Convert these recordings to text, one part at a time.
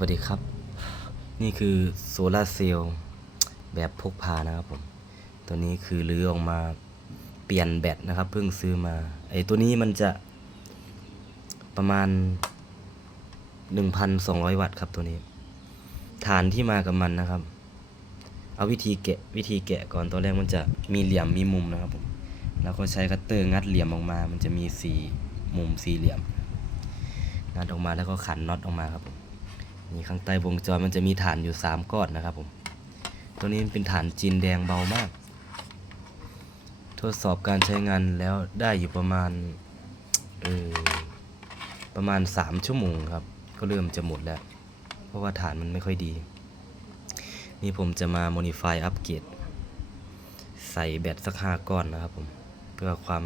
วัสดีครับ นี่คือโซลาเซลล์แบบพกพานะครับผม ตัวนี้คือรื้อออกมาเปลี่ยนแบตนะครับ เพิ่งซื้อมาไอ้ตัวนี้มันจะประมาณ 1,200 วัตต์ครับตัวนี้ ฐานที่มากับมันนะครับ เอาวิธีแกะวิธีแกะก่อนตัวแรกมันจะมีเหลี่ยมมีมุมนะครับผมแล้วก็ใช้คัตเตอร์งัดเหลี่ยมออกมา มันจะมีสี่มุมสี่เหลี่ยมงัดออกมาแล้วก็ขันน็อตออกมาครับผม นี่ข้างใต้วงจรมันจะมีฐานอยู่ 3ก้อนนะครับผม ตัวนี้เป็นฐานจีนแดงเบามาก ทดสอบการใช้งานแล้วได้อยู่ประมาณเออประมาณ 3 ชั่วโมงครับ ก็เริ่มจะหมดแล้ว เพราะว่าฐานมันไม่ค่อยดี นี่ผมจะมา modify อัปเกรดใส่แบตสักห้าก้อนนะครับผม เพื่อความ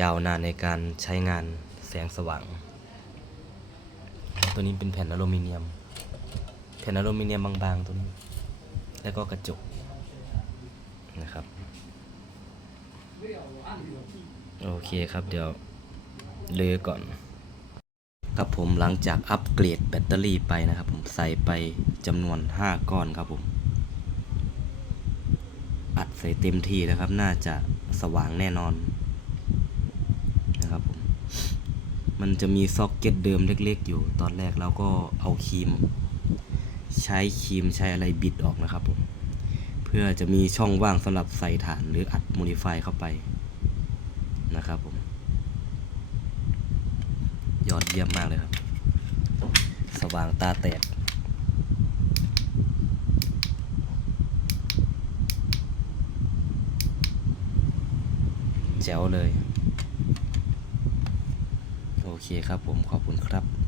ยาวนานในการใช้งานแสงสว่าง ตัวนี้เป็นแผ่นอลูมิเนียม แผ่นอลูมิเนียมบางๆตัวนี้ แล้วก็กระจกนะครับ โอเคครับเดี๋ยวเลือก่อน ครับผมหลังจากอัปเกรดแบตเตอรี่ไปนะครับ ผมใส่ไปจำนวน 5 ก้อนครับผมอัดใส่เต็มที่นะครับ น่าจะสว่างแน่นอนนะครับผม มันจะมีซ็อกเก็ตเดิมเล็ก ๆ อยู่ตอนแรกเราก็เอาครีม ใช้ครีมใช้อะไรบิดออกนะครับผมเพื่อจะมีช่องว่างสำหรับใส่ฐานหรืออัดโมดิฟายเข้าไปนะครับผมยอดเยี่ยมมากเลยครับ สว่างตาแตกแจ๋วเลย เคครับผมขอบคุณครับ